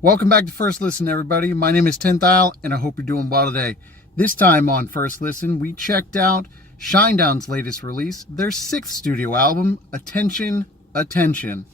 Welcome back to First Listen, everybody. My name is Tenthile, and I hope you're doing well today. This time on First Listen, we checked out Shinedown's latest release, their 6th studio album, Attention, Attention.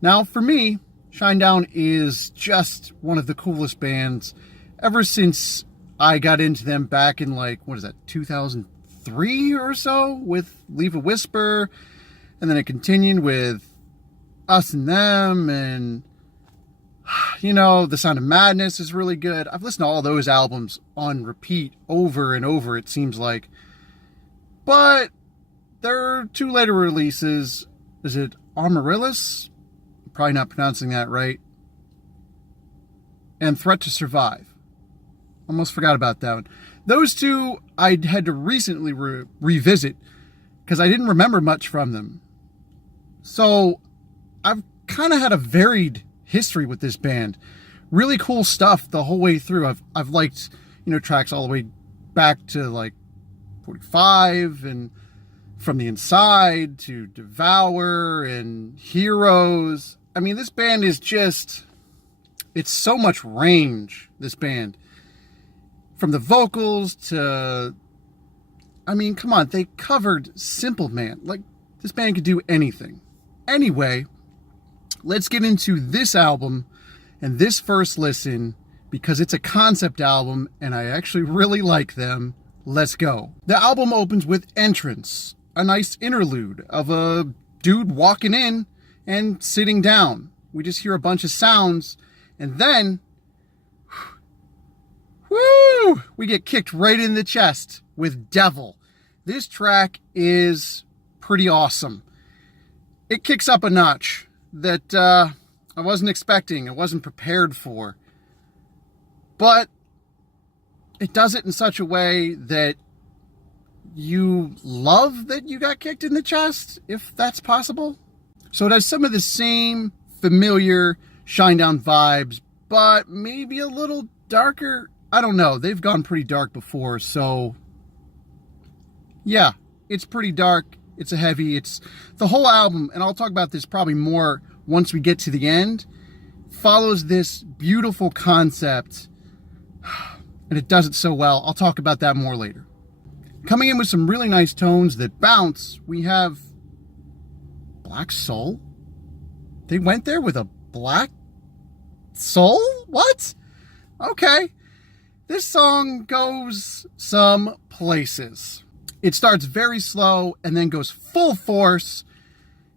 Now, for me, Shinedown is just one of the coolest bands ever since I got into them back in 2003 or so with Leave a Whisper, and then it continued with Us and Them, and The Sound of Madness is really good. I've listened to all those albums on repeat over and over, it seems like. But there are 2 later releases. Is it Amaryllis? Probably not pronouncing that right. And Threat to Survive. Almost forgot about that one. Those 2 I had to recently revisit because I didn't remember much from them. So I've kind of had a varied history with this band. Really cool stuff the whole way through. I've liked, tracks all the way back to 45 and From the Inside to Devour and Heroes. I mean, this band is just, it's so much range, this band. From the vocals to, come on, they covered Simple Man. This band could do anything. Anyway, let's get into this album and this first listen because it's a concept album and I actually really like them. Let's go. The album opens with Entrance, a nice interlude of a dude walking in and sitting down. We just hear a bunch of sounds and then we get kicked right in the chest with Devil. This track is pretty awesome. It kicks up a notch that I wasn't expecting, I wasn't prepared for. But it does it in such a way that you love that you got kicked in the chest, if that's possible. So it has some of the same familiar Shinedown vibes, but maybe a little darker. I don't know, they've gone pretty dark before, so yeah, it's pretty dark. It's a heavy, it's the whole album, and I'll talk about this probably more once we get to the end, follows this beautiful concept, and it does it so well. I'll talk about that more later. Coming in with some really nice tones that bounce, we have Black Soul. They went there with a Black Soul? What? Okay. This song goes some places. It starts very slow and then goes full force.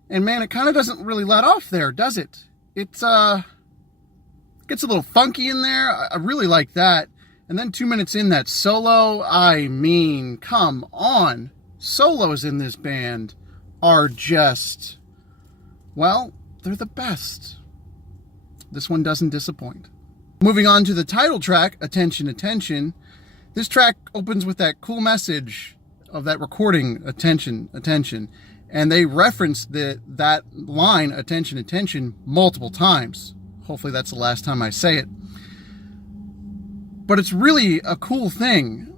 And man, it kind of doesn't really let off there, does it? It gets a little funky in there. I really like that. And then 2 minutes in, that solo, come on. Solos in this band are just, well, they're the best. This one doesn't disappoint. Moving on to the title track, Attention, Attention. This track opens with that cool message of that recording, Attention, Attention. And they referenced that line, Attention, Attention, multiple times. Hopefully that's the last time I say it. But it's really a cool thing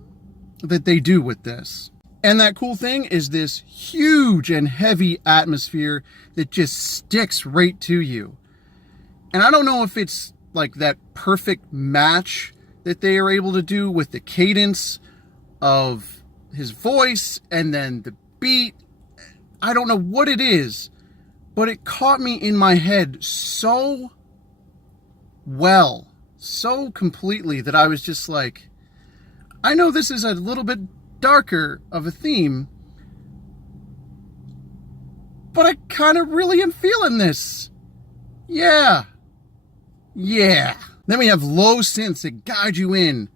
that they do with this. And that cool thing is this huge and heavy atmosphere that just sticks right to you. And I don't know if it's like that perfect match that they are able to do with the cadence of his voice and then the beat. I don't know what it is, but it caught me in my head so well, so completely that I was just like, I know this is a little bit darker of a theme, but I kind of really am feeling this. Yeah. Then we have low synths that guide you in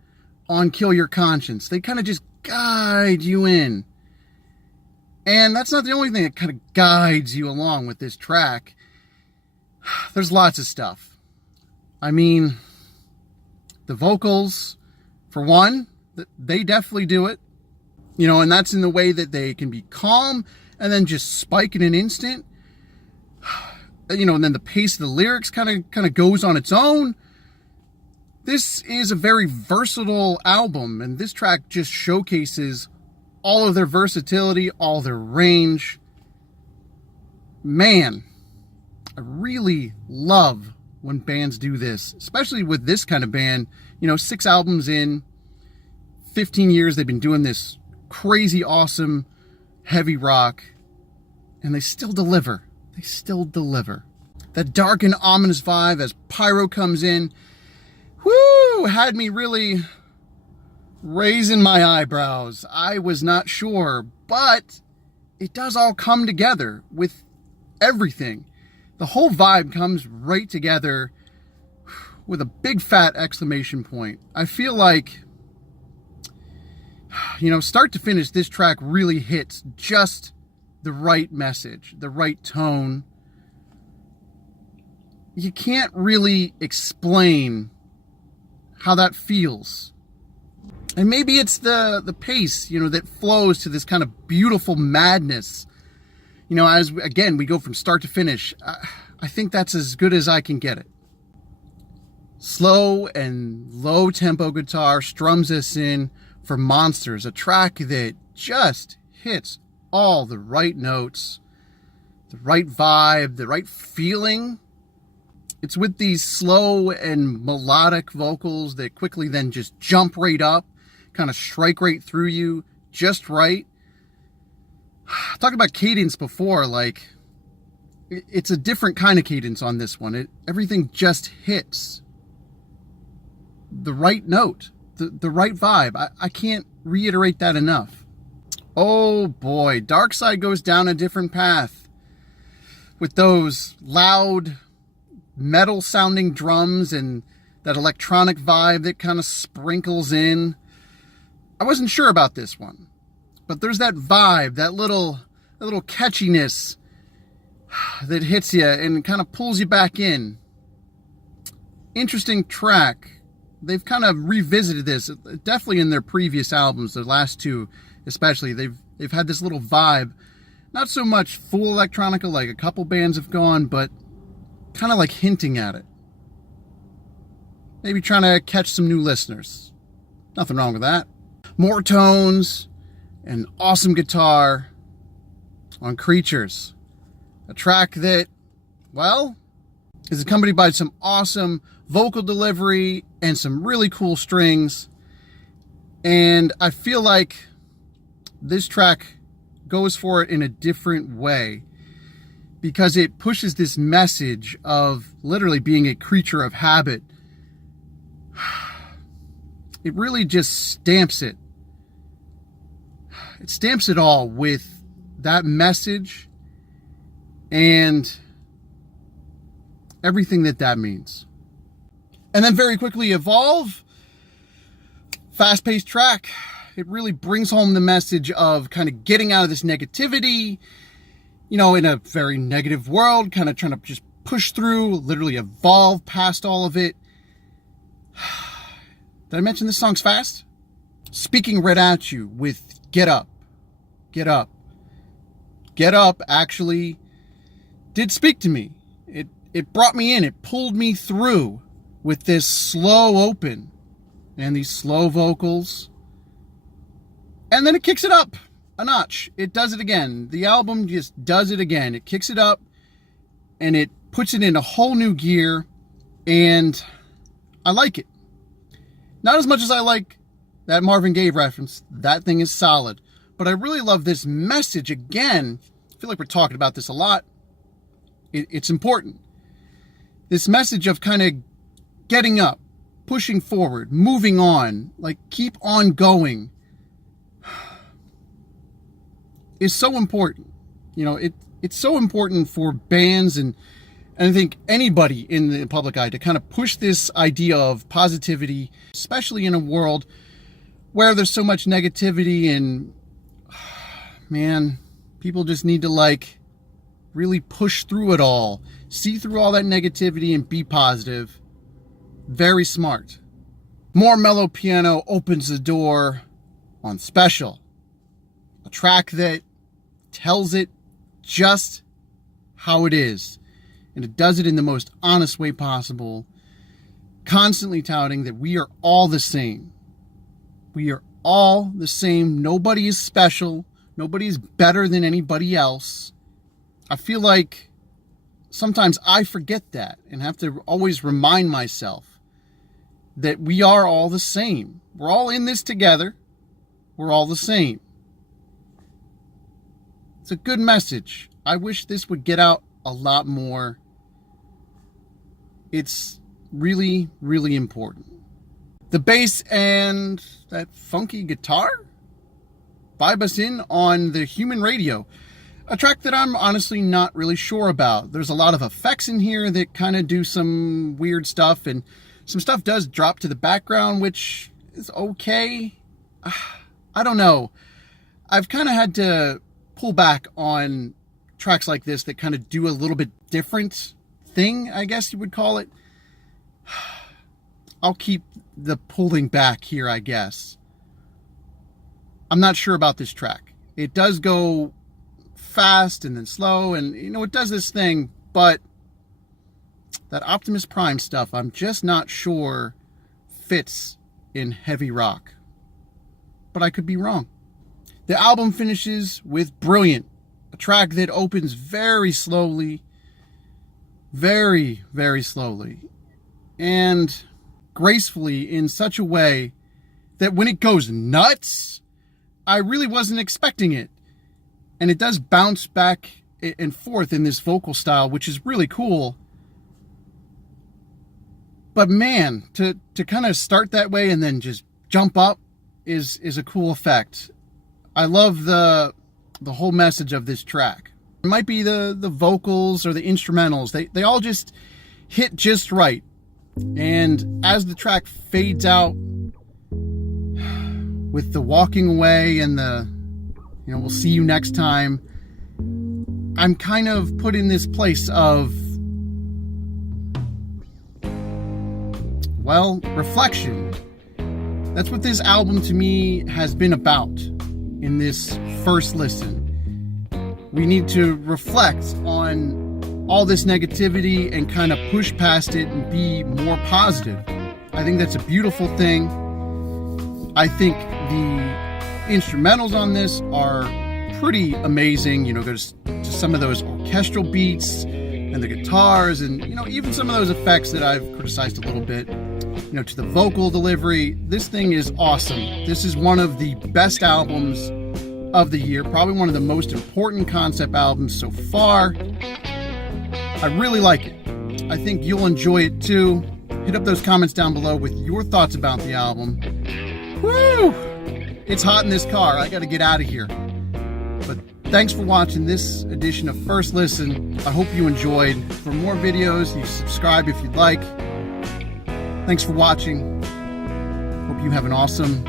on Kill Your Conscience. They kind of just guide you in. And that's not the only thing that kind of guides you along with this track. There's lots of stuff. The vocals, for one, they definitely do it. And that's in the way that they can be calm and then just spike in an instant. And then the pace of the lyrics kind of goes on its own. This is a very versatile album, and this track just showcases all of their versatility, all their range. Man, I really love when bands do this, especially with this kind of band. 6 albums in, 15 years they've been doing this crazy awesome heavy rock, and they still deliver. They still deliver. That dark and ominous vibe as Pyro comes in, whoo, had me really raising my eyebrows. I was not sure, but it does all come together with everything. The whole vibe comes right together with a big fat exclamation point. I feel like, start to finish, this track really hits just the right message, the right tone. You can't really explain how that feels. And maybe it's the pace, that flows to this kind of beautiful madness. As, again, we go from start to finish. I think that's as good as I can get it. Slow and low tempo guitar strums us in for Monsters, a track that just hits all the right notes, the right vibe, the right feeling. It's with these slow and melodic vocals that quickly then just jump right up, kind of strike right through you, just right. Talked about cadence before, like, it's a different kind of cadence on this one. Everything just hits the right note, the right vibe. I can't reiterate that enough. Oh boy, Dark Side goes down a different path with those loud metal sounding drums and that electronic vibe that kind of sprinkles in. I wasn't sure about this one, but there's that vibe, that little catchiness that hits you and kind of pulls you back in. Interesting track. They've kind of revisited this, definitely in their previous albums, the last two especially. They've had this little vibe, not so much full electronica like a couple bands have gone, but kind of like hinting at it. Maybe trying to catch some new listeners. Nothing wrong with that. More tones and awesome guitar on Creatures. A track that, well, is accompanied by some awesome vocal delivery and some really cool strings. And I feel like this track goes for it in a different way, because it pushes this message of literally being a creature of habit. It really just stamps it. It stamps it all with that message and everything that means. And then very quickly, Evolve. Fast-paced track. It really brings home the message of kind of getting out of this negativity, in a very negative world, kind of trying to just push through, literally evolve past all of it. Did I mention this song's fast? Speaking right at you with Get Up. Get Up. Get Up actually did speak to me. It brought me in. It pulled me through with this slow open and these slow vocals. And then it kicks it up a notch. It does it again. The album just does it again. It kicks it up and it puts it in a whole new gear, and I like it. Not as much as I like that Marvin Gaye reference. That thing is solid. But I really love this message again. I feel like we're talking about this a lot. It's important. This message of kind of getting up, pushing forward, moving on, like keep on going, is so important. It's so important for bands and I think anybody in the public eye to kind of push this idea of positivity, especially in a world where there's so much negativity and, man, people just need to really push through it all, see through all that negativity and be positive. Very smart. More mellow piano opens the door on Special, a track that tells it just how it is, and it does it in the most honest way possible, constantly touting that we are all the same. We are all the same. Nobody is special. Nobody is better than anybody else. I feel like sometimes I forget that and have to always remind myself that we are all the same. We're all in this together. We're all the same. It's a good message. I wish this would get out a lot more. It's really, really important. The bass and that funky guitar vibe us in on the Human Radio, a track that I'm honestly not really sure about. There's a lot of effects in here that kind of do some weird stuff, and some stuff does drop to the background, which is okay. I don't know. I've kind of had to pull back on tracks like this that kind of do a little bit different thing, I guess you would call it. I'll keep the pulling back here, I guess. I'm not sure about this track. It does go fast and then slow, and it does this thing, but that Optimus Prime stuff, I'm just not sure fits in heavy rock. But I could be wrong. The album finishes with Brilliant, a track that opens very slowly, very, very slowly, and gracefully in such a way that when it goes nuts, I really wasn't expecting it. And it does bounce back and forth in this vocal style, which is really cool. But man, to kind of start that way and then just jump up is a cool effect. I love the whole message of this track. It might be the vocals or the instrumentals. They all just hit just right. And as the track fades out with the walking away and the we'll see you next time, I'm kind of put in this place of, well, reflection. That's what this album to me has been about in this first listen. We need to reflect on all this negativity and kind of push past it and be more positive. I think that's a beautiful thing. I think the instrumentals on this are pretty amazing. Go to some of those orchestral beats and the guitars and, even some of those effects that I've criticized a little bit, to the vocal delivery. This thing is awesome. This is one of the best albums of the year, probably one of the most important concept albums so far. I really like it. I think you'll enjoy it too. Hit up those comments down below with your thoughts about the album. Woo! It's hot in this car. I got to get out of here. But thanks for watching this edition of First Listen. I hope you enjoyed. For more videos, you subscribe if you'd like. Thanks for watching. Hope you have an awesome,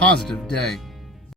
positive day.